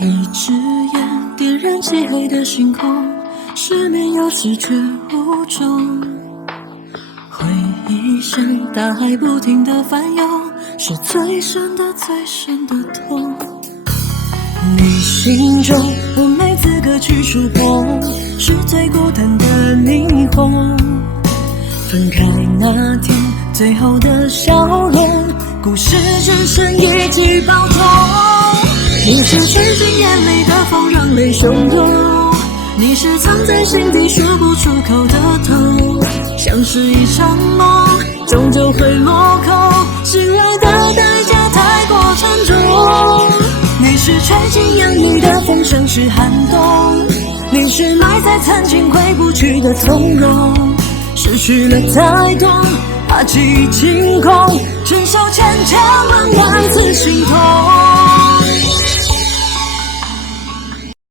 一支烟点燃漆黑的星空，失眠又迟却无踪。回忆像大海不停地翻涌，是最深的最深的痛。你心中我没资格去触碰，是最孤单的霓虹。分开那天最后的笑容，故事只剩一记爆冲。你是吹进眼里的风，让泪汹涌。你是藏在心底说不出口的痛，像是一场梦，终究会落空。醒来的代价太过沉重。你是吹进眼里的风，像是寒冬。你是埋在曾经回不去的从容。失去了才懂，怕记忆清空，承受千千万万次心痛。